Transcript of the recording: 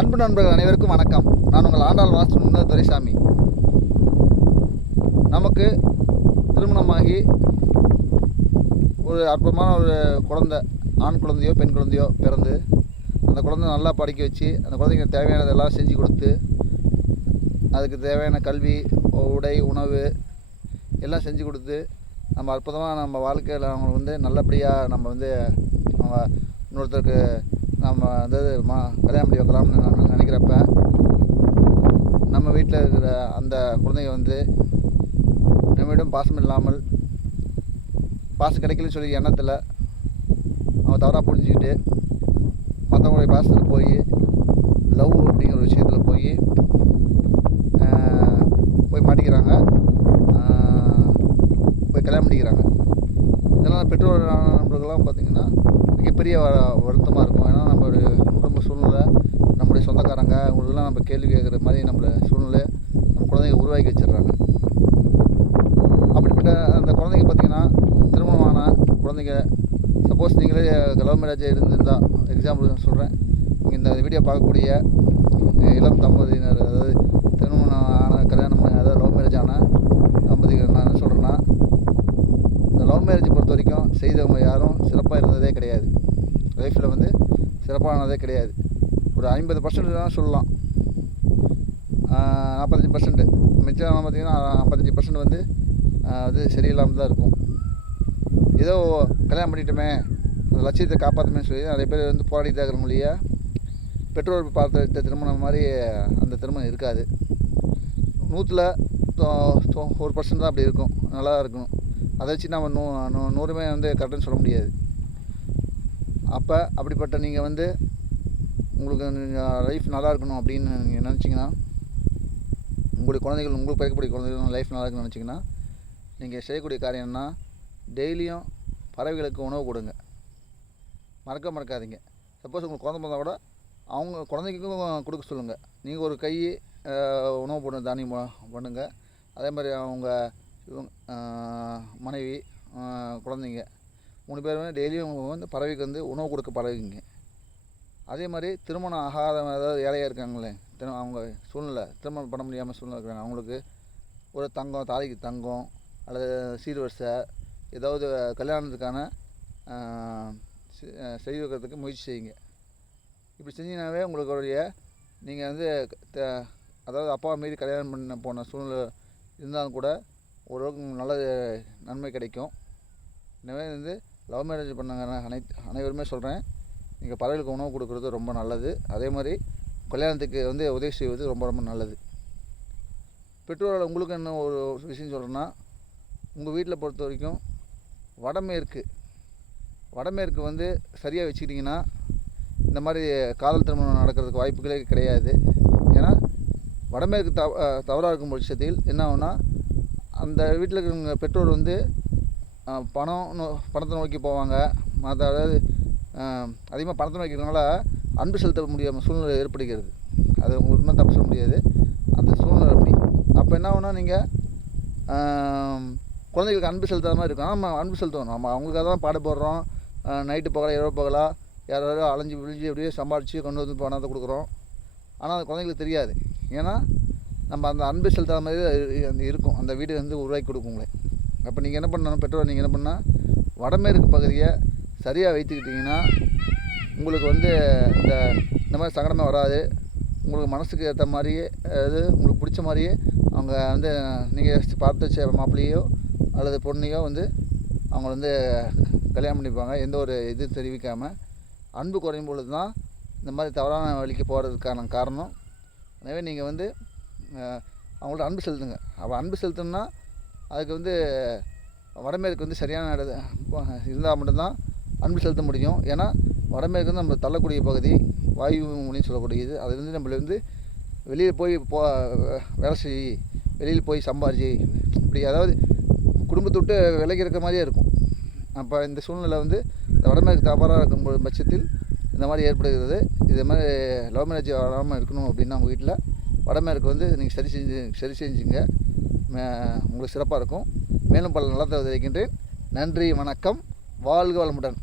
அன்பு நண்பர்கள் அனைவருக்கும் வணக்கம். நான் உங்கள் ஆண்டாள் வாஸ்து நிபுணர் துரைசாமி. நமக்கு திருமணமாகி ஒரு அற்புதமான ஒரு குழந்தை, ஆண் குழந்தையோ பெண் குழந்தையோ பிறந்து அந்த குழந்தை நல்லா படிக்க வச்சு அந்த குழந்தைக்கு தேவையானதெல்லாம் செஞ்சு கொடுத்து அதுக்கு தேவையான கல்வி, உடை, உணவு எல்லாம் செஞ்சு கொடுத்து நம்ம அற்புதமாக நம்ம வாழ்க்கையில் அவங்களுக்கு வந்து நல்லபடியாக நம்ம இன்னொருத்தருக்கு நம்ம கல்யாணம் பண்ணி வைக்கலாம்னு நினைக்கிறப்ப நம்ம வீட்டில் இருக்கிற அந்த குழந்தைங்க நம்மிடம் பாசம் இல்லாமல், பாசம் கிடைக்கலன்னு சொல்லி எண்ணத்தில் அவங்க தவறாக புரிஞ்சுக்கிட்டு மற்றவங்களுடைய பாசத்தில் போய் லவ் அப்படிங்கிற ஒரு விஷயத்தில் போய் மாட்டிக்கிறாங்க, போய் கல்யாணம் பண்ணிக்கிறாங்க. இதெல்லாம் பெற்றோர் நண்பர்கள்லாம் பார்த்திங்கன்னா மிகப்பெரிய வருத்தமாக இருக்கும். ஏன்னா நம்மளுடைய குடும்ப சூழ்நிலை, நம்முடைய சொந்தக்காரங்க அவங்களெலாம் நம்ம கேள்வி கேட்குற மாதிரி நம்மளை சூழ்நிலை நம்ம குழந்தைங்க உருவாக்கி வச்சிடுறாங்க. அப்படிப்பட்ட அந்த குழந்தைங்க பார்த்திங்கன்னா திருமணமான குழந்தைங்க, சப்போஸ் நீங்களே லவ் மேரேஜாக இருந்திருந்தால், எக்ஸாம்பிள் சொல்கிறேன், நீங்கள் இந்த வீடியோ பார்க்கக்கூடிய இளம் தம்பதியினர், அதாவது திருமணம் ஆன கல்யாணம், அதாவது லவ் மேரேஜ் ஆன தம்பதிகள், நான் என்ன சொல்கிறேன்னா, இந்த லவ் மேரேஜ் பொறுத்த வரைக்கும் செய்தவங்க யாரும் சிறப்பாக இருந்ததே கிடையாது. லைஃப்பில் சிறப்பானதே கிடையாது. ஒரு 50% தான் சொல்லலாம், 45% மிச்சம் பார்த்திங்கன்னா 55% அது சரியில்லாமல் தான் இருக்கும். ஏதோ கல்யாணம் பண்ணிட்டோமே, அந்த லட்சியத்தை காப்பாற்றுமே சொல்லி நிறைய பேர் போராடிட்டு இருக்கிறவங்க இல்லையா, பெற்றோர் பார்த்த திருமணம் மாதிரி அந்த திருமணம் இருக்காது. 100ல் 1% தான் அப்படி இருக்கும், நல்லா இருக்கும். அதை வச்சு நம்ம 100மே கரெக்டுன்னு சொல்ல முடியாது. அப்போ அப்படிப்பட்ட நீங்கள் உங்களுக்கு லைஃப் நல்லா இருக்கணும் அப்படின்னு நீங்கள் நினச்சிங்கன்னா, உங்களுக்கு பிறக்கக்கூடிய குழந்தைகள் லைஃப் நல்லா இருக்குன்னு நினச்சிங்கன்னா, நீங்கள் செய்யக்கூடிய காரியம் என்ன, டெய்லியும் பறவைகளுக்கு உணவு கொடுங்க, மறக்காதீங்க. சப்போஸ் உங்களுக்கு குழந்தை பிறந்தா கூட அவங்க குழந்தைக்கும் கொடுக்க சொல்லுங்கள். நீங்கள் ஒரு கை உணவு போடுங்க, தானியம் பண்ணுங்க. அதே மாதிரி அவங்க மனைவி, குழந்தைங்க 3 பேருமே டெய்லியும் பறவைக்கு உணவு கொடுக்க பழகுங்க. அதே மாதிரி திருமணம் ஆகாத, அதாவது ஏழையாக இருக்காங்களே, அவங்க சூழ்நிலை திருமணம் பண்ண முடியாமல் சூழ்நிலை இருக்கிறாங்க, அவங்களுக்கு ஒரு தங்கம், தாலிக்கு தங்கம் அல்லது சீர்வரிசை ஏதாவது கல்யாணத்துக்கான செய்து வைக்கிறதுக்கு முயற்சி செய்யுங்க. இப்படி செஞ்சீங்கன்னாவே உங்களுடைய நீங்கள் அதாவது அப்பா மீறி கல்யாணம் பண்ண போன சூழ்நிலை இருந்தாலும் கூட ஓரளவுக்கு நல்ல நன்மை கிடைக்கும். எனவே லவ் மேரேஜ் பண்ணாங்க அனைவருமே சொல்கிறேன், நீங்கள் பறவைகளுக்கு உணவு கொடுக்குறது ரொம்ப நல்லது. அதே மாதிரி கல்யாணத்துக்கு உதவி செய்வது ரொம்ப ரொம்ப நல்லது. பெற்றோர்கள் உங்களுக்கு என்ன ஒரு விஷயம் சொல்கிறேன்னா, உங்கள் வீட்டில் பொறுத்த வரைக்கும் வடமேற்கு சரியாக வச்சுக்கிட்டிங்கன்னா இந்த மாதிரி காதல் திருமணம் நடக்கிறதுக்கு வாய்ப்புகளே கிடையாது. ஏன்னா வடமேற்கு தவறாக இருக்கும் பட்சத்தில் என்ன ஆகுனா, அந்த வீட்டில் இருக்கிறவங்க பெற்றோர் பணத்தை நோக்கி போவாங்க. அதாவது அதிகமாக பணத்தை நோக்கிறதுனால அன்பு செலுத்த முடியாமல் சூழ்நிலை ஏற்படுகிறது. அது உங்களுக்கு தப்பு சொல்ல முடியாது, அந்த சூழ்நிலை அப்படி. அப்போ என்ன ஆகுனா, நீங்கள் குழந்தைகளுக்கு அன்பு செலுத்தாத மாதிரி இருக்கும். நம்ம அன்பு செலுத்தணும், நம்ம அவங்களுக்காக தான் பாடுபடுறோம். நைட்டு போகலாம், இரவு போகலாம், யாராவது அலைஞ்சி விழிஞ்சி அப்படியே சம்பாதிச்சு கொண்டு பணத்தை கொடுக்குறோம். ஆனால் அது குழந்தைங்களுக்கு தெரியாது. ஏன்னா நம்ம அந்த அன்பு செலுத்தாத மாதிரி இருக்கும், அந்த வீடு உருவாக்கி கொடுக்குங்களே. அப்போ நீங்கள் என்ன பண்ணணும், பெற்றோர் நீங்கள் என்ன பண்ணால், வடமேற்கு பகுதியை சரியாக வைத்துக்கிட்டிங்கன்னா உங்களுக்கு இந்த மாதிரி சங்கடமே வராது. உங்களுக்கு மனசுக்கு ஏற்ற மாதிரியே, உங்களுக்கு பிடிச்ச மாதிரியே அவங்க நீங்கள் பார்த்த மாப்பிள்ளையோ அல்லது பொண்ணையோ அவங்க கல்யாணம் பண்ணிப்பாங்க. எந்த ஒரு இது தெரிவிக்காமல். அன்பு குறையும் பொழுது தான் இந்த மாதிரி தவறான வழிக்கு போகிறதுக்கான காரணம். எனவே நீங்கள் அவங்கள்ட்ட அன்பு செலுத்துங்க. அப்போ அன்பு செலுத்தணும்னா அதுக்கு வடமேற்கு சரியான இருந்தால் மட்டும்தான் அன்பு செலுத்த முடியும். ஏன்னா வடமேற்கு நம்ம தள்ளக்கூடிய பகுதி, வாயு மொழின்னு சொல்லக்கூடியது. அது நம்மள வெளியில் போய் வேலை செய், வெளியில் போய் சம்பாதிச்சு, இப்படி அதாவது குடும்பத்தை விட்டு விலகி இருக்க மாதிரியே இருக்கும். அப்போ இந்த சூழ்நிலை இந்த வடமேற்கு தவறாக இருக்கும் பட்சத்தில் இந்த மாதிரி ஏற்படுகிறது. இது மாதிரி லவ் மேரேஜ் வராமல் இருக்கணும் அப்படின்னா உங்கள் வீட்டில் வடமேற்கு நீங்கள் சரி செஞ்சுங்க, உங்களுக்கு சிறப்பாக இருக்கும். மேலும் பல நலத்தை வைக்கின்றேன். நன்றி, வணக்கம், வாழ்க வளமுடன்.